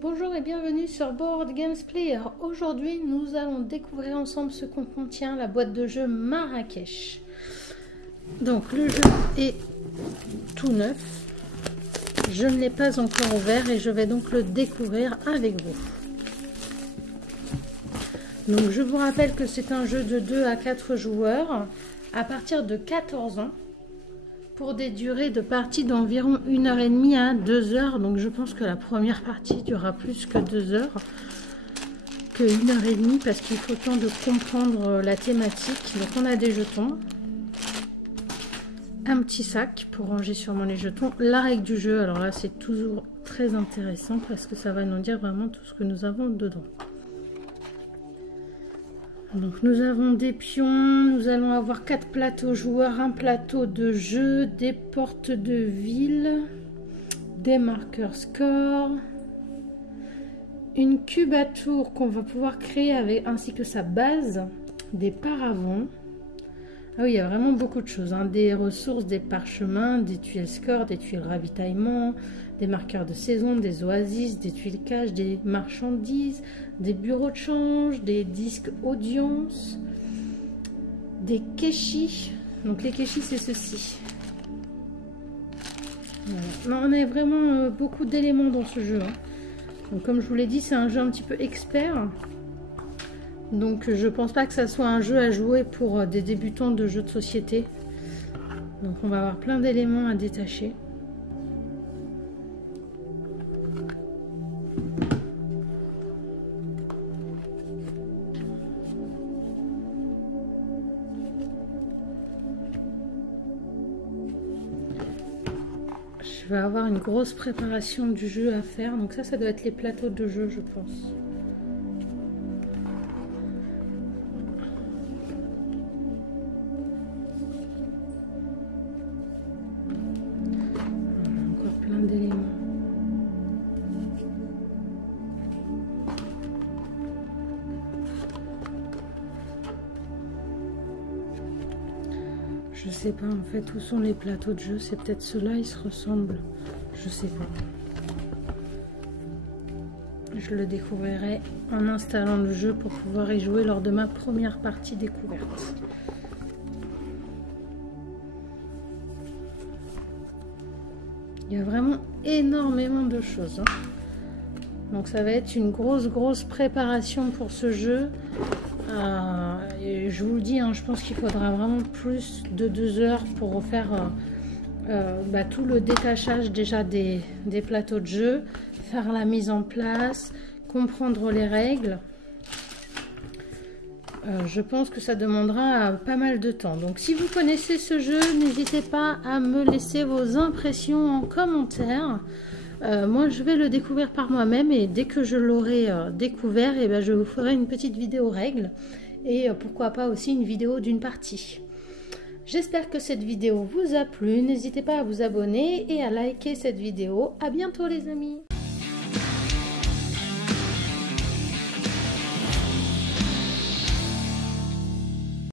Bonjour et bienvenue sur Board Games Player. Aujourd'hui, nous allons découvrir ensemble ce qu'on contient, la boîte de jeu Marrakech. Donc, le jeu est tout neuf. Je ne l'ai pas encore ouvert et je vais donc le découvrir avec vous. Donc, je vous rappelle que c'est un jeu de 2 à 4 joueurs à partir de 14 ans. Pour des durées de partie d'environ 1h30 à 2 heures. Donc je pense que la première partie durera plus que 2 heures, que 1h30, parce qu'il faut le temps de comprendre la thématique. Donc on a des jetons, un petit sac pour ranger sûrement les jetons, la règle du jeu. Alors là c'est toujours très intéressant parce que ça va nous dire vraiment tout ce que nous avons dedans. Donc nous avons des pions, nous allons avoir 4 plateaux joueurs, un plateau de jeu, des portes de ville, des marqueurs score, une cube à tour qu'on va pouvoir créer avec, ainsi que sa base, des paravents. Ah oui, il y a vraiment beaucoup de choses, hein. Des ressources, des parchemins, des tuiles score, des tuiles ravitaillement, des marqueurs de saison, des oasis, des tuiles caches, des marchandises, des bureaux de change, des disques audience, des kéchis. Donc les kéchis, c'est ceci. Voilà. On a vraiment beaucoup d'éléments dans ce jeu, hein. Donc comme je vous l'ai dit, c'est un jeu un petit peu expert. Donc je pense pas que ça soit un jeu à jouer pour des débutants de jeux de société. Donc on va avoir plein d'éléments à détacher. Je vais avoir une grosse préparation du jeu à faire. Donc ça doit être les plateaux de jeu, je pense. D'éléments. Je sais pas en fait où sont les plateaux de jeu, c'est peut-être ceux-là, ils se ressemblent, je sais pas. Je le découvrirai en installant le jeu pour pouvoir y jouer lors de ma première partie découverte. Il y a vraiment énormément de choses, hein. Donc ça va être une grosse préparation pour ce jeu. Et je vous le dis, hein, je pense qu'il faudra vraiment plus de 2 heures pour refaire tout le détachage déjà des plateaux de jeu, faire la mise en place, comprendre les règles. Je pense que ça demandera pas mal de temps. Donc si vous connaissez ce jeu, n'hésitez pas à me laisser vos impressions en commentaire. Moi je vais le découvrir par moi-même et dès que je l'aurai découvert, je vous ferai une petite vidéo règles et pourquoi pas aussi une vidéo d'une partie. J'espère que cette vidéo vous a plu. N'hésitez pas à vous abonner et à liker cette vidéo. À bientôt les amis.